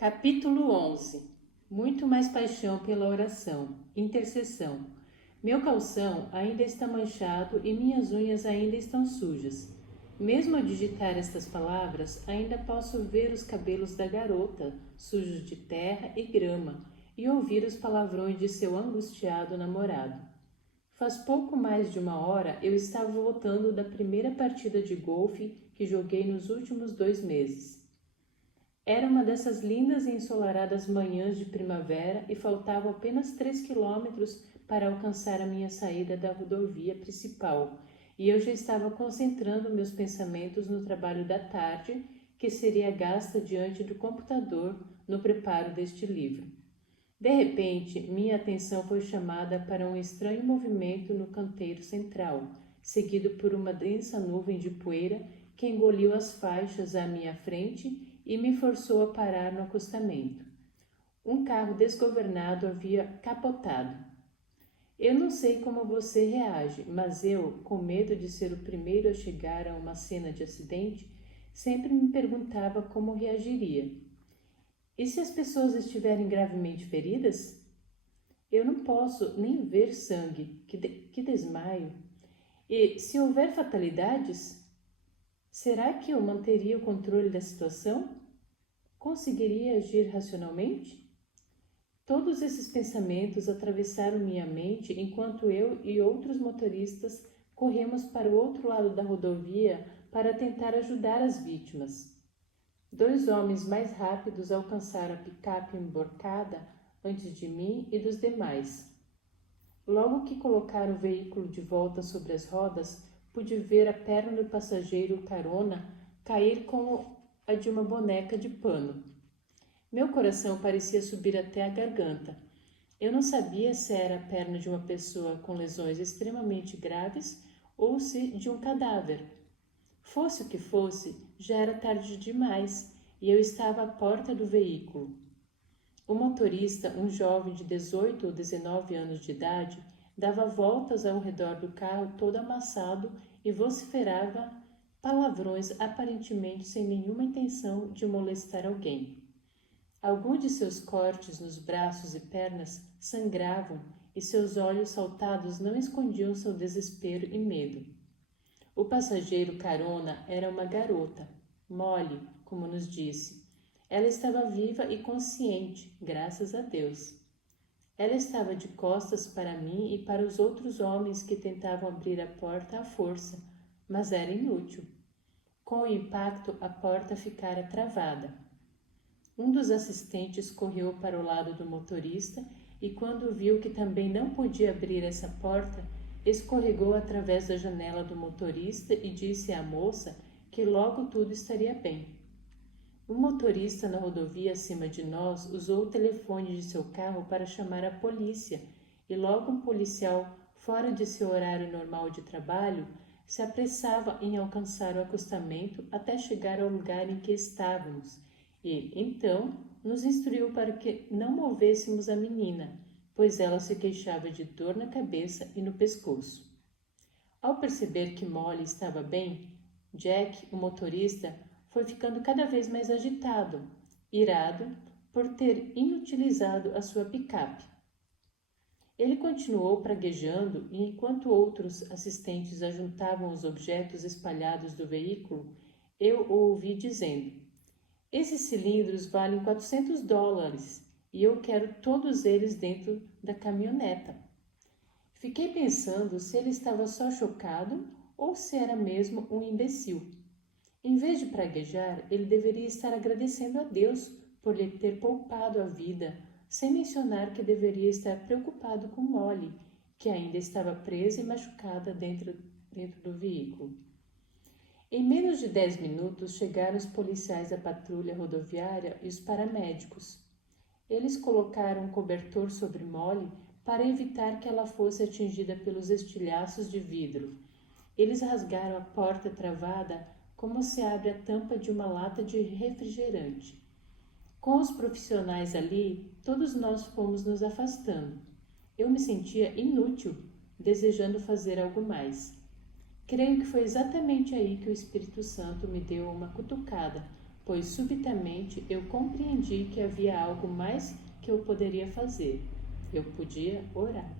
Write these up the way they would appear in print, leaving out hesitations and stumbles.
Capítulo 11. Muito mais paixão pela oração. Intercessão. Meu calção ainda está manchado e minhas unhas ainda estão sujas. Mesmo ao digitar estas palavras, ainda posso ver os cabelos da garota, sujos de terra e grama, e ouvir os palavrões de seu angustiado namorado. Faz pouco mais de uma hora eu estava voltando da primeira partida de golfe que joguei nos últimos 2 meses. Era uma dessas lindas e ensolaradas manhãs de primavera e faltavam apenas 3 quilômetros para alcançar a minha saída da rodovia principal, e eu já estava concentrando meus pensamentos no trabalho da tarde, que seria gasta diante do computador no preparo deste livro. De repente, minha atenção foi chamada para um estranho movimento no canteiro central, seguido por uma densa nuvem de poeira que engoliu as faixas à minha frente e me forçou a parar no acostamento. Um carro desgovernado havia capotado. Eu não sei como você reage, mas eu, com medo de ser o primeiro a chegar a uma cena de acidente, sempre me perguntava como reagiria. E se as pessoas estiverem gravemente feridas? Eu não posso nem ver sangue, que desmaio. E se houver fatalidades? Será que eu manteria o controle da situação? Conseguiria agir racionalmente? Todos esses pensamentos atravessaram minha mente enquanto eu e outros motoristas corremos para o outro lado da rodovia para tentar ajudar as vítimas. 2 homens mais rápidos alcançaram a picape emborcada antes de mim e dos demais. Logo que colocaram o veículo de volta sobre as rodas, pude ver a perna do passageiro carona cair como a de uma boneca de pano. Meu coração parecia subir até a garganta. Eu não sabia se era a perna de uma pessoa com lesões extremamente graves ou se de um cadáver. Fosse o que fosse, já era tarde demais e eu estava à porta do veículo. O motorista, um jovem de 18 ou 19 anos de idade, dava voltas ao redor do carro todo amassado e vociferava palavrões aparentemente sem nenhuma intenção de molestar alguém. Alguns de seus cortes nos braços e pernas sangravam e seus olhos saltados não escondiam seu desespero e medo. O passageiro carona era uma garota, Molly, como nos disse. Ela estava viva e consciente, graças a Deus. Ela estava de costas para mim e para os outros homens que tentavam abrir a porta à força, mas era inútil. Com o impacto, a porta ficara travada. Um dos assistentes correu para o lado do motorista e, quando viu que também não podia abrir essa porta, escorregou através da janela do motorista e disse à moça que logo tudo estaria bem. O motorista na rodovia acima de nós usou o telefone de seu carro para chamar a polícia e logo um policial, fora de seu horário normal de trabalho, se apressava em alcançar o acostamento até chegar ao lugar em que estávamos e, então, nos instruiu para que não movêssemos a menina, pois ela se queixava de dor na cabeça e no pescoço. Ao perceber que Molly estava bem, Jack, o motorista, foi ficando cada vez mais agitado, irado por ter inutilizado a sua picape. Ele continuou praguejando e, enquanto outros assistentes ajuntavam os objetos espalhados do veículo, eu o ouvi dizendo: esses cilindros valem $400 e eu quero todos eles dentro da caminhoneta. Fiquei pensando se ele estava só chocado ou se era mesmo um imbecil. Em vez de praguejar, ele deveria estar agradecendo a Deus por lhe ter poupado a vida, sem mencionar que deveria estar preocupado com Molly, que ainda estava presa e machucada dentro do veículo. Em menos de 10 minutos chegaram os policiais da patrulha rodoviária e os paramédicos. Eles colocaram um cobertor sobre Molly para evitar que ela fosse atingida pelos estilhaços de vidro. Eles rasgaram a porta travada como se abre a tampa de uma lata de refrigerante. Com os profissionais ali, todos nós fomos nos afastando. Eu me sentia inútil, desejando fazer algo mais. Creio que foi exatamente aí que o Espírito Santo me deu uma cutucada, pois subitamente eu compreendi que havia algo mais que eu poderia fazer. Eu podia orar.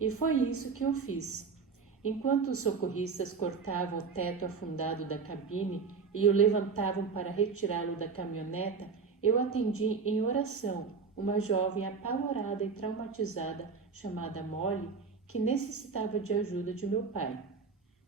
E foi isso que eu fiz. Enquanto os socorristas cortavam o teto afundado da cabine e o levantavam para retirá-lo da caminhoneta, eu atendi em oração uma jovem apavorada e traumatizada chamada Molly, que necessitava de ajuda de meu pai.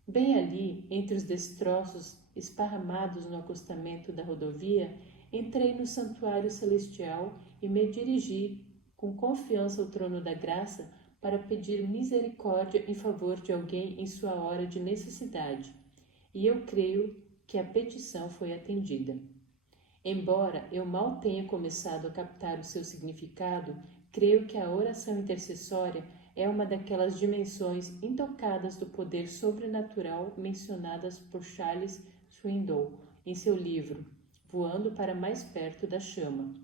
Bem ali, entre os destroços esparramados no acostamento da rodovia, entrei no santuário celestial e me dirigi com confiança ao trono da graça para pedir misericórdia em favor de alguém em sua hora de necessidade. E eu creio que a petição foi atendida. Embora eu mal tenha começado a captar o seu significado, creio que a oração intercessória é uma daquelas dimensões intocadas do poder sobrenatural mencionadas por Charles Swindoll em seu livro Voando para Mais Perto da Chama.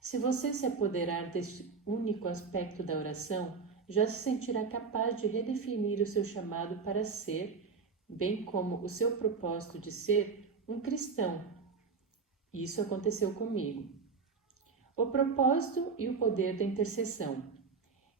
Se você se apoderar deste único aspecto da oração, já se sentirá capaz de redefinir o seu chamado para ser, bem como o seu propósito de ser, um cristão. Isso aconteceu comigo. O propósito e o poder da intercessão.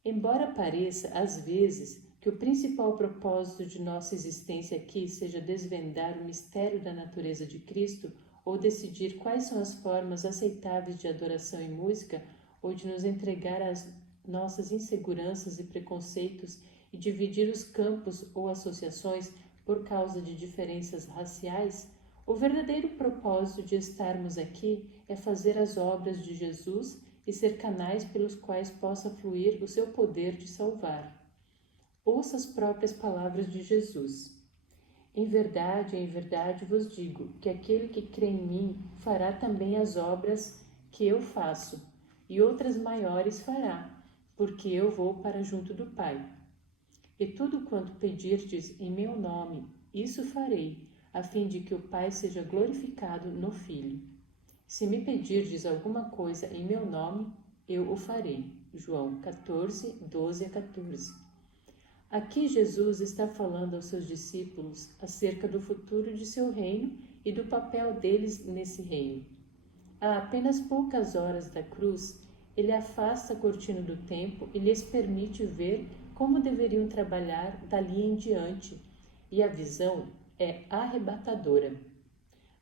Embora pareça, às vezes, que o principal propósito de nossa existência aqui seja desvendar o mistério da natureza de Cristo ou decidir quais são as formas aceitáveis de adoração e música, ou de nos entregar às nossas inseguranças e preconceitos e dividir os campos ou associações por causa de diferenças raciais, o verdadeiro propósito de estarmos aqui é fazer as obras de Jesus e ser canais pelos quais possa fluir o seu poder de salvar. Ouça as próprias palavras de Jesus. Em verdade vos digo que aquele que crê em mim fará também as obras que eu faço, e outras maiores fará, porque eu vou para junto do Pai. E tudo quanto pedirdes em meu nome, isso farei, a fim de que o Pai seja glorificado no Filho. Se me pedirdes alguma coisa em meu nome, eu o farei. João 14, 12 a 14. Aqui Jesus está falando aos seus discípulos acerca do futuro de seu reino e do papel deles nesse reino. A apenas poucas horas da cruz, ele afasta a cortina do tempo e lhes permite ver como deveriam trabalhar dali em diante, e a visão é arrebatadora.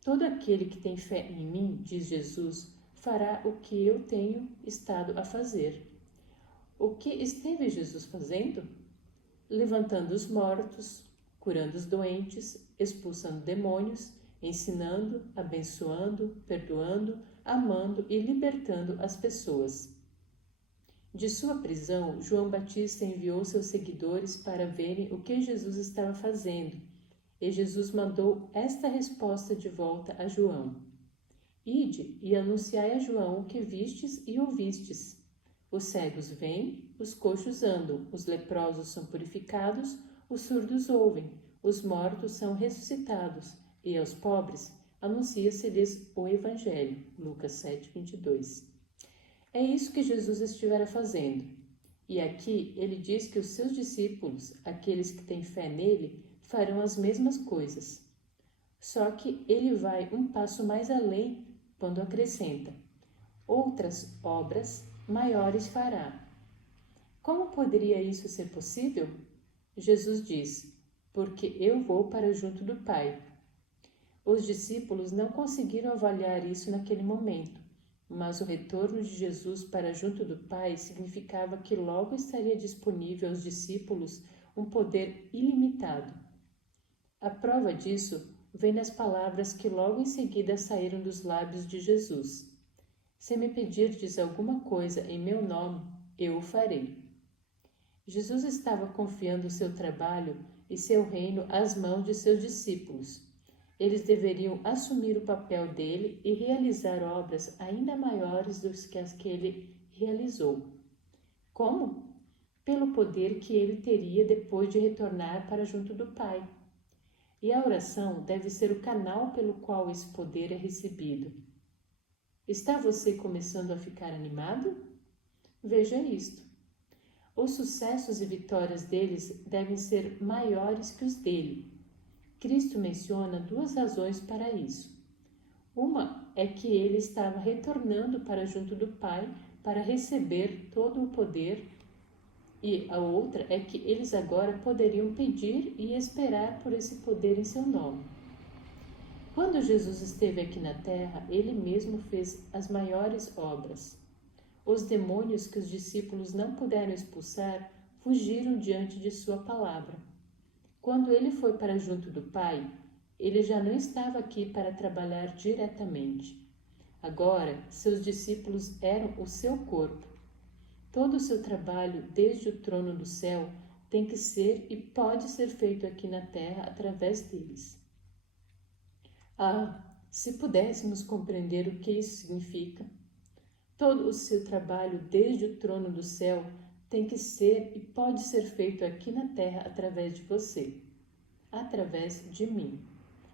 Todo aquele que tem fé em mim, diz Jesus, fará o que eu tenho estado a fazer. O que esteve Jesus fazendo? Levantando os mortos, curando os doentes, expulsando demônios, ensinando, abençoando, perdoando, amando e libertando as pessoas. De sua prisão, João Batista enviou seus seguidores para verem o que Jesus estava fazendo, e Jesus mandou esta resposta de volta a João: Ide e anunciai a João o que vistes e ouvistes. Os cegos vêm, os coxos andam, os leprosos são purificados, os surdos ouvem, os mortos são ressuscitados, e aos pobres anuncia-se-lhes o Evangelho. Lucas 7, 22. É isso que Jesus estivera fazendo. E aqui ele diz que os seus discípulos, aqueles que têm fé nele, farão as mesmas coisas. Só que ele vai um passo mais além quando acrescenta: outras obras maiores fará. Como poderia isso ser possível? Jesus diz: porque eu vou para junto do Pai. Os discípulos não conseguiram avaliar isso naquele momento, mas o retorno de Jesus para junto do Pai significava que logo estaria disponível aos discípulos um poder ilimitado. A prova disso vem nas palavras que logo em seguida saíram dos lábios de Jesus: Se me pedirdes alguma coisa em meu nome, eu o farei. Jesus estava confiando o seu trabalho e seu reino às mãos de seus discípulos. Eles deveriam assumir o papel dele e realizar obras ainda maiores do que as que ele realizou. Como? Pelo poder que ele teria depois de retornar para junto do Pai. E a oração deve ser o canal pelo qual esse poder é recebido. Está você começando a ficar animado? Veja isto. Os sucessos e vitórias deles devem ser maiores que os dele. Cristo menciona duas razões para isso. Uma é que ele estava retornando para junto do Pai para receber todo o poder, e a outra é que eles agora poderiam pedir e esperar por esse poder em seu nome. Quando Jesus esteve aqui na terra, ele mesmo fez as maiores obras. Os demônios que os discípulos não puderam expulsar fugiram diante de sua palavra. Quando ele foi para junto do Pai, ele já não estava aqui para trabalhar diretamente. Agora, seus discípulos eram o seu corpo. Todo o seu trabalho, desde o trono do céu, tem que ser e pode ser feito aqui na terra através deles. Ah, se pudéssemos compreender o que isso significa! Todo o seu trabalho, desde o trono do céu, tem que ser e pode ser feito aqui na terra através de você, através de mim,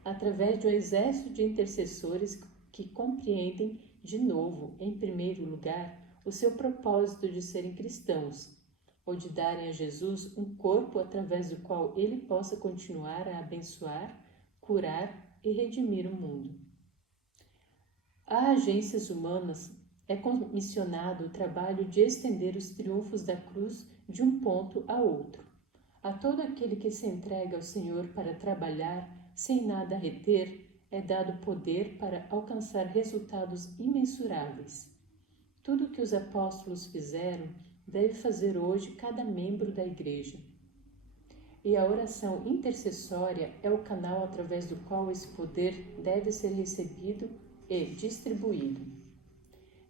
através de um exército de intercessores que compreendem, de novo, em primeiro lugar, o seu propósito de serem cristãos, ou de darem a Jesus um corpo através do qual ele possa continuar a abençoar, curar e redimir o mundo. Há agências humanas. É comissionado o trabalho de estender os triunfos da cruz de um ponto a outro. A todo aquele que se entrega ao Senhor para trabalhar, sem nada reter, é dado poder para alcançar resultados imensuráveis. Tudo o que os apóstolos fizeram, deve fazer hoje cada membro da Igreja. E a oração intercessória é o canal através do qual esse poder deve ser recebido e distribuído.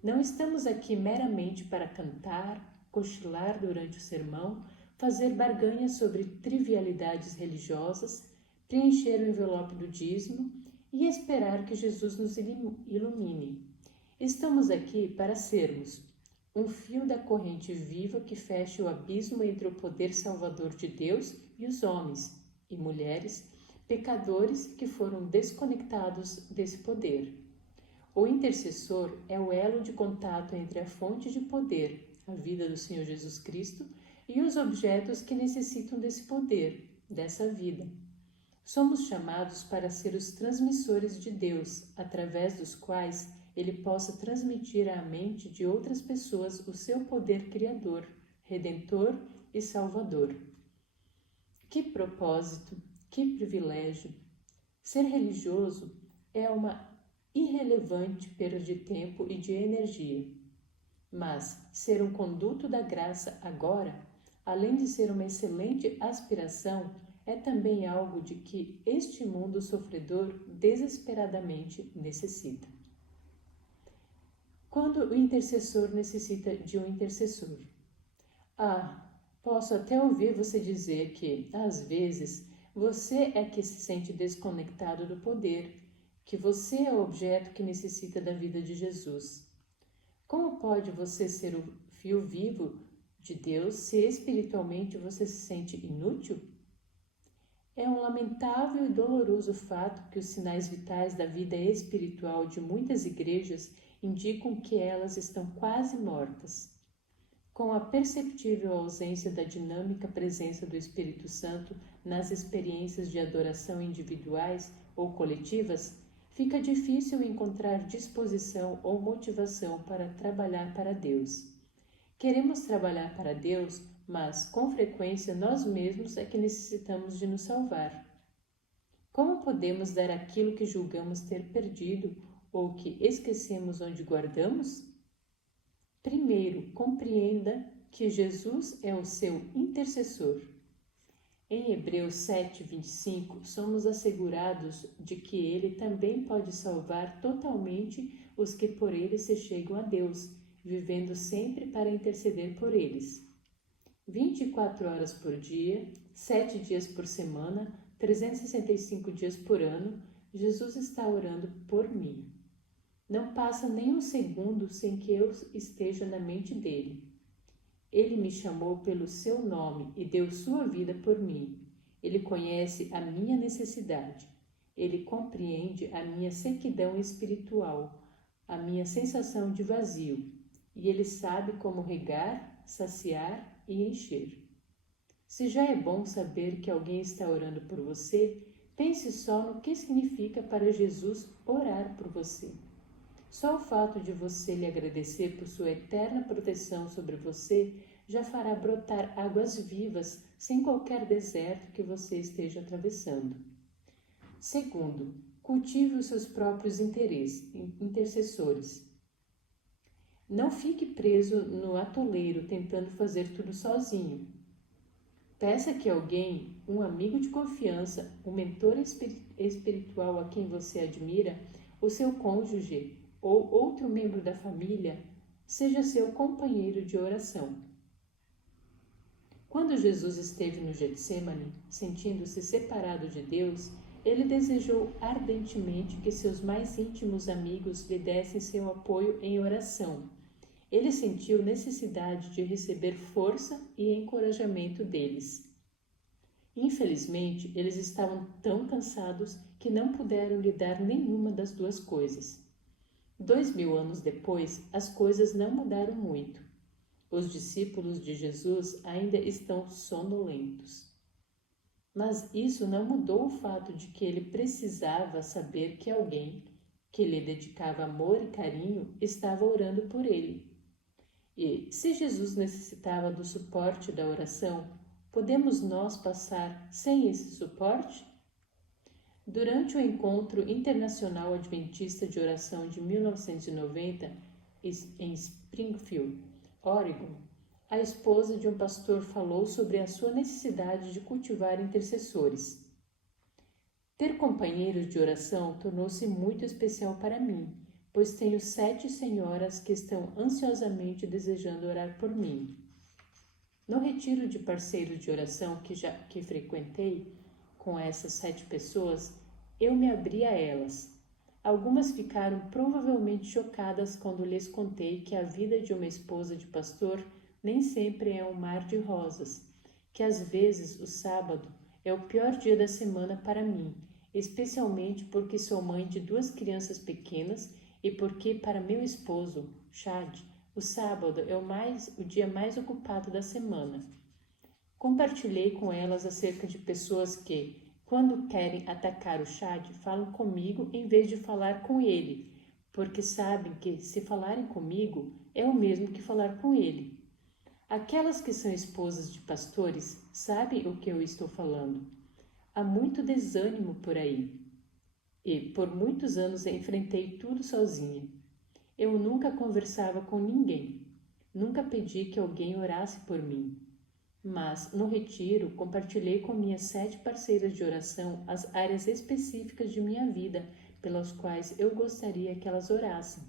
Não estamos aqui meramente para cantar, cochilar durante o sermão, fazer barganhas sobre trivialidades religiosas, preencher o envelope do dízimo e esperar que Jesus nos ilumine. Estamos aqui para sermos um fio da corrente viva que fecha o abismo entre o poder salvador de Deus e os homens e mulheres pecadores que foram desconectados desse poder. O intercessor é o elo de contato entre a fonte de poder, a vida do Senhor Jesus Cristo, e os objetos que necessitam desse poder, dessa vida. Somos chamados para ser os transmissores de Deus, através dos quais Ele possa transmitir à mente de outras pessoas o seu poder criador, redentor e salvador. Que propósito, que privilégio! Ser religioso é uma irrelevante perda de tempo e de energia. Mas ser um conduto da graça agora, além de ser uma excelente aspiração, é também algo de que este mundo sofredor desesperadamente necessita. Quando o intercessor necessita de um intercessor? Posso até ouvir você dizer que, às vezes, você é que se sente desconectado do poder, que você é o objeto que necessita da vida de Jesus. Como pode você ser o fio vivo de Deus se espiritualmente você se sente inútil? É um lamentável e doloroso fato que os sinais vitais da vida espiritual de muitas igrejas indicam que elas estão quase mortas. Com a perceptível ausência da dinâmica presença do Espírito Santo nas experiências de adoração individuais ou coletivas, fica difícil encontrar disposição ou motivação para trabalhar para Deus. Queremos trabalhar para Deus, mas, com frequência, nós mesmos é que necessitamos de nos salvar. Como podemos dar aquilo que julgamos ter perdido ou que esquecemos onde guardamos? Primeiro, compreenda que Jesus é o seu intercessor. Em Hebreus 7:25, somos assegurados de que ele também pode salvar totalmente os que por ele se chegam a Deus, vivendo sempre para interceder por eles. 24 horas por dia, 7 dias por semana, 365 dias por ano, Jesus está orando por mim. Não passa nem um segundo sem que eu esteja na mente dele. Ele me chamou pelo seu nome e deu sua vida por mim. Ele conhece a minha necessidade. Ele compreende a minha sequidão espiritual, a minha sensação de vazio. E ele sabe como regar, saciar e encher. Se já é bom saber que alguém está orando por você, Pense só no que significa para Jesus orar por você. Só o fato de você lhe agradecer por sua eterna proteção sobre você já fará brotar águas vivas sem qualquer deserto que você esteja atravessando. Segundo, cultive os seus próprios intercessores. Não fique preso no atoleiro tentando fazer tudo sozinho. Peça que alguém, um amigo de confiança, um mentor espiritual a quem você admira, o seu cônjuge ou outro membro da família, seja seu companheiro de oração. Quando Jesus esteve no Getsemane, sentindo-se separado de Deus, ele desejou ardentemente que seus mais íntimos amigos lhe dessem seu apoio em oração. Ele sentiu necessidade de receber força e encorajamento deles. Infelizmente, eles estavam tão cansados que não puderam lhe dar nenhuma das duas coisas. 2000 anos depois, as coisas não mudaram muito. Os discípulos de Jesus ainda estão sonolentos. Mas isso não mudou o fato de que ele precisava saber que alguém, que lhe dedicava amor e carinho, estava orando por ele. E, se Jesus necessitava do suporte da oração, podemos nós passar sem esse suporte? Durante o Encontro Internacional Adventista de Oração de 1990, em Springfield, Oregon, a esposa de um pastor falou sobre a sua necessidade de cultivar intercessores. Ter companheiros de oração tornou-se muito especial para mim, pois tenho 7 senhoras que estão ansiosamente desejando orar por mim. No retiro de parceiros de oração que frequentei com essas 7 pessoas, eu me abri a elas. Algumas ficaram provavelmente chocadas quando lhes contei que a vida de uma esposa de pastor nem sempre é um mar de rosas, que às vezes o sábado é o pior dia da semana para mim, especialmente porque sou mãe de 2 crianças pequenas e porque, para meu esposo, Chad, o sábado é o dia mais ocupado da semana. Compartilhei com elas acerca de pessoas que, quando querem atacar o Chad, falam comigo em vez de falar com ele, porque sabem que, se falarem comigo, é o mesmo que falar com ele. Aquelas que são esposas de pastores sabem o que eu estou falando. Há muito desânimo por aí. E, por muitos anos, enfrentei tudo sozinha. Eu nunca conversava com ninguém. Nunca pedi que alguém orasse por mim. Mas, no retiro, compartilhei com minhas 7 parceiras de oração as áreas específicas de minha vida pelas quais eu gostaria que elas orassem.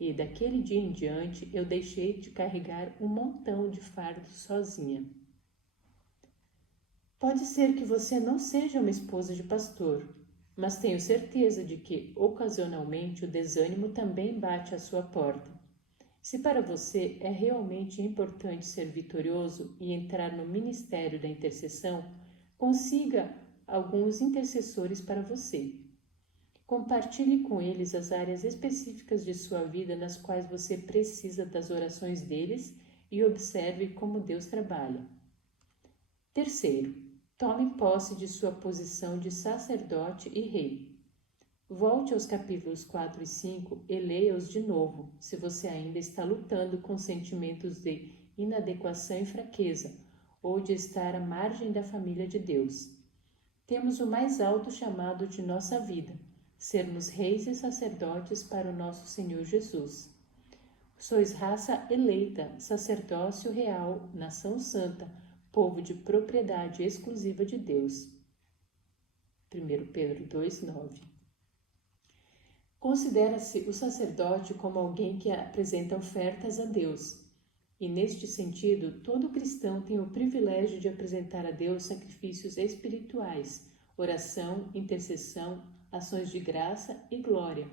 E, daquele dia em diante, eu deixei de carregar um montão de fardos sozinha. Pode ser que você não seja uma esposa de pastor, mas tenho certeza de que, ocasionalmente, o desânimo também bate à sua porta. Se para você é realmente importante ser vitorioso e entrar no ministério da intercessão, consiga alguns intercessores para você. Compartilhe com eles as áreas específicas de sua vida nas quais você precisa das orações deles e observe como Deus trabalha. Terceiro, tome posse de sua posição de sacerdote e rei. Volte aos capítulos 4 e 5 e leia-os de novo, se você ainda está lutando com sentimentos de inadequação e fraqueza, ou de estar à margem da família de Deus. Temos o mais alto chamado de nossa vida, sermos reis e sacerdotes para o nosso Senhor Jesus. Sois raça eleita, sacerdócio real, nação santa, povo de propriedade exclusiva de Deus. 1 Pedro 2:9. Considera-se o sacerdote como alguém que apresenta ofertas a Deus. E neste sentido, todo cristão tem o privilégio de apresentar a Deus sacrifícios espirituais, oração, intercessão, ações de graça e glória.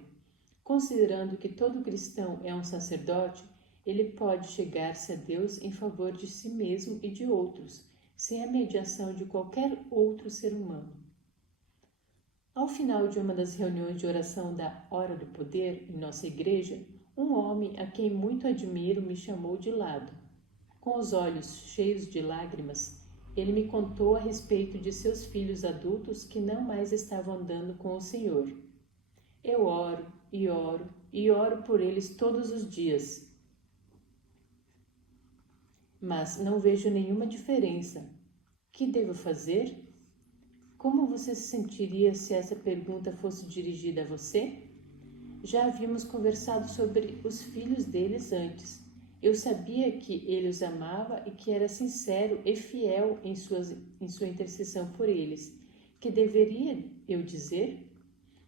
Considerando que todo cristão é um sacerdote, ele pode chegar-se a Deus em favor de si mesmo e de outros, sem a mediação de qualquer outro ser humano. Ao final de uma das reuniões de oração da Hora do Poder em nossa igreja, um homem a quem muito admiro me chamou de lado. Com os olhos cheios de lágrimas, Ele me contou a respeito de seus filhos adultos que não mais estavam andando com o Senhor. Eu oro e oro e oro por eles todos os dias, mas não vejo nenhuma diferença. O que devo fazer? Como você se sentiria se essa pergunta fosse dirigida a você? Já havíamos conversado sobre os filhos deles antes. Eu sabia que ele os amava e que era sincero e fiel em sua intercessão por eles. Que deveria eu dizer?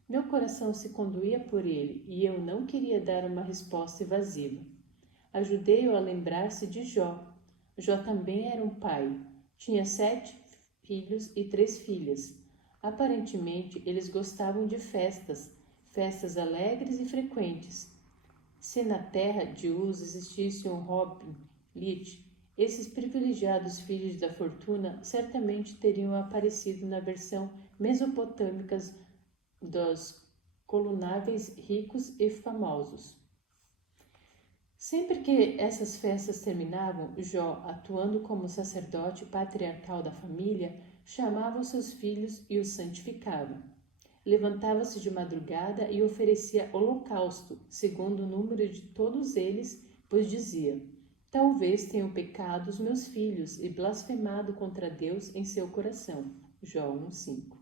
Meu coração se conduía por ele e eu não queria dar uma resposta evasiva. Ajudei-o a lembrar-se de Jó. Jó também era um pai. Tinha 7 filhos e 3 filhas. Aparentemente, eles gostavam de festas alegres e frequentes. Se na terra de Uz existisse um Robin Lit, esses privilegiados filhos da fortuna certamente teriam aparecido na versão mesopotâmica dos colunáveis ricos e famosos. Sempre que essas festas terminavam, Jó, atuando como sacerdote patriarcal da família, chamava os seus filhos e os santificava. Levantava-se de madrugada e oferecia holocausto, segundo o número de todos eles, pois dizia: talvez tenham pecado os meus filhos e blasfemado contra Deus em seu coração. Jó 1:5.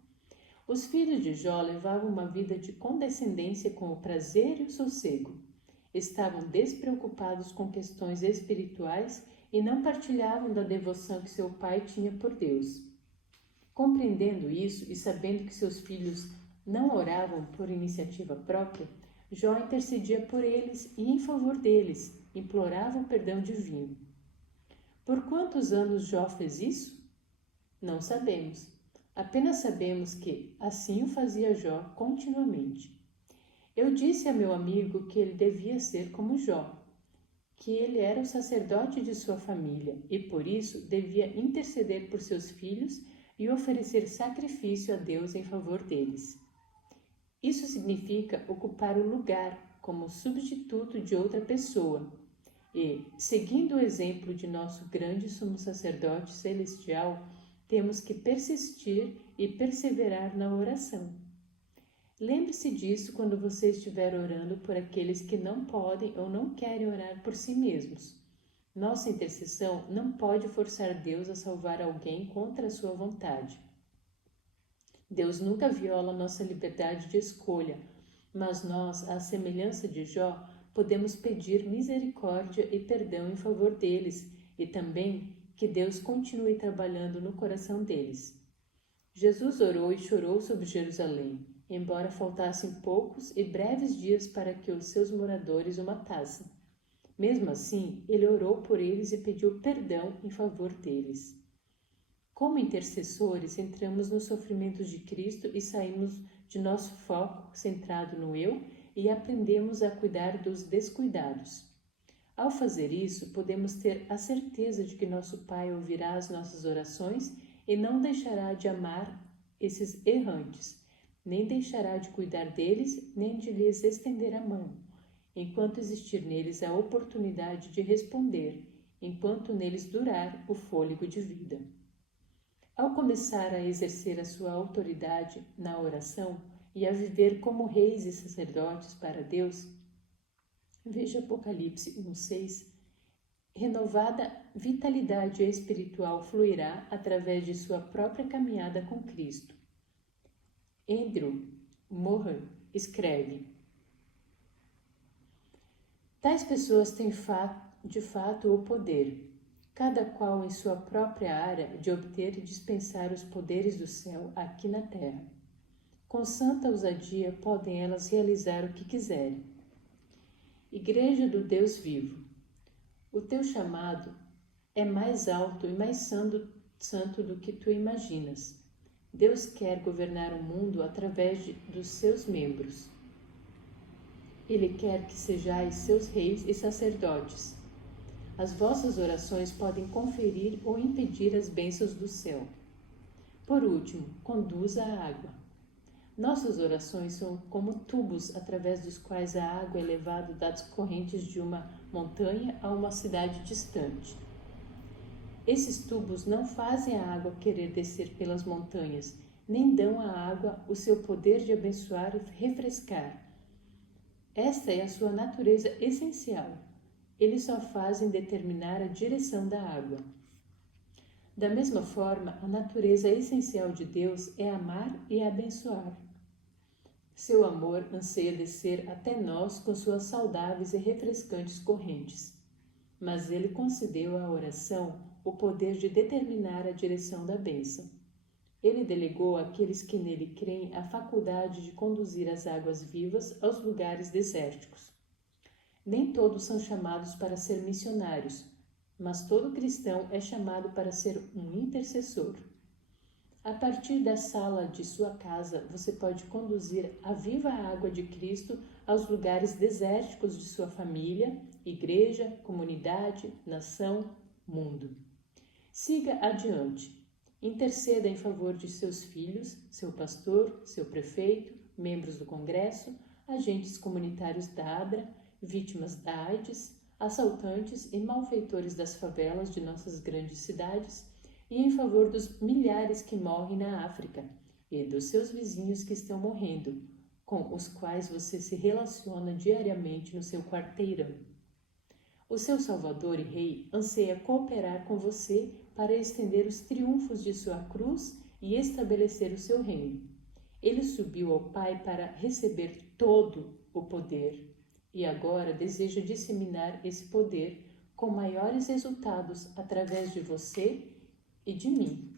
Os filhos de Jó levavam uma vida de condescendência com o prazer e o sossego. Estavam despreocupados com questões espirituais e não partilhavam da devoção que seu pai tinha por Deus. Compreendendo isso e sabendo que seus filhos não oravam por iniciativa própria, Jó intercedia por eles e em favor deles, implorava o perdão divino. Por quantos anos Jó fez isso? Não sabemos. Apenas sabemos que assim o fazia Jó continuamente. Eu disse a meu amigo que ele devia ser como Jó, que ele era o sacerdote de sua família e por isso devia interceder por seus filhos e oferecer sacrifício a Deus em favor deles. Isso significa ocupar o lugar como substituto de outra pessoa e, seguindo o exemplo de nosso grande sumo sacerdote celestial, temos que persistir e perseverar na oração. Lembre-se disso quando você estiver orando por aqueles que não podem ou não querem orar por si mesmos. Nossa intercessão não pode forçar Deus a salvar alguém contra a sua vontade. Deus nunca viola nossa liberdade de escolha, mas nós, à semelhança de Jó, podemos pedir misericórdia e perdão em favor deles e também que Deus continue trabalhando no coração deles. Jesus orou e chorou sobre Jerusalém, embora faltassem poucos e breves dias para que os seus moradores o matassem. Mesmo assim, ele orou por eles e pediu perdão em favor deles. Como intercessores, entramos nos sofrimentos de Cristo e saímos de nosso foco centrado no eu e aprendemos a cuidar dos descuidados. Ao fazer isso, podemos ter a certeza de que nosso Pai ouvirá as nossas orações e não deixará de amar esses errantes, nem deixará de cuidar deles, nem de lhes estender a mão, enquanto existir neles a oportunidade de responder, enquanto neles durar o fôlego de vida. Ao começar a exercer a sua autoridade na oração e a viver como reis e sacerdotes para Deus, veja Apocalipse 1:6, renovada vitalidade espiritual fluirá através de sua própria caminhada com Cristo. Andrew Moore escreve: tais pessoas têm de fato o poder, cada qual em sua própria área, de obter e dispensar os poderes do céu aqui na terra. Com santa ousadia podem elas realizar o que quiserem. Igreja do Deus vivo, o teu chamado é mais alto e mais santo do que tu imaginas. Deus quer governar o mundo através dos seus membros. Ele quer que sejais seus reis e sacerdotes. As vossas orações podem conferir ou impedir as bênçãos do céu. Por último, conduza a água. Nossas orações são como tubos através dos quais a água é levada das correntes de uma montanha a uma cidade distante. Esses tubos não fazem a água querer descer pelas montanhas, nem dão à água o seu poder de abençoar e refrescar. Esta é a sua natureza essencial. Eles só fazem determinar a direção da água. Da mesma forma, a natureza essencial de Deus é amar e abençoar. Seu amor anseia descer até nós com suas saudáveis e refrescantes correntes. Mas ele concedeu à oração o poder de determinar a direção da bênção. Ele delegou àqueles que nele creem a faculdade de conduzir as águas vivas aos lugares desérticos. Nem todos são chamados para ser missionários, mas todo cristão é chamado para ser um intercessor. A partir da sala de sua casa, você pode conduzir a viva água de Cristo aos lugares desérticos de sua família, igreja, comunidade, nação, mundo. Siga adiante. Interceda em favor de seus filhos, seu pastor, seu prefeito, membros do Congresso, agentes comunitários da ABRA, vítimas da AIDS, assaltantes e malfeitores das favelas de nossas grandes cidades, e em favor dos milhares que morrem na África e dos seus vizinhos que estão morrendo, com os quais você se relaciona diariamente no seu quarteirão. O seu Salvador e Rei anseia cooperar com você para estender os triunfos de sua cruz e estabelecer o seu reino. Ele subiu ao Pai para receber todo o poder e agora deseja disseminar esse poder com maiores resultados através de você e de mim.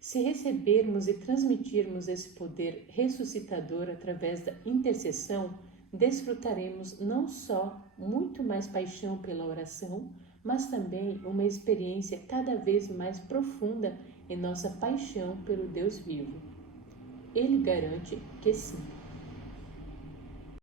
Se recebermos e transmitirmos esse poder ressuscitador através da intercessão, desfrutaremos não só muito mais paixão pela oração, mas também uma experiência cada vez mais profunda em nossa paixão pelo Deus vivo. Ele garante que sim.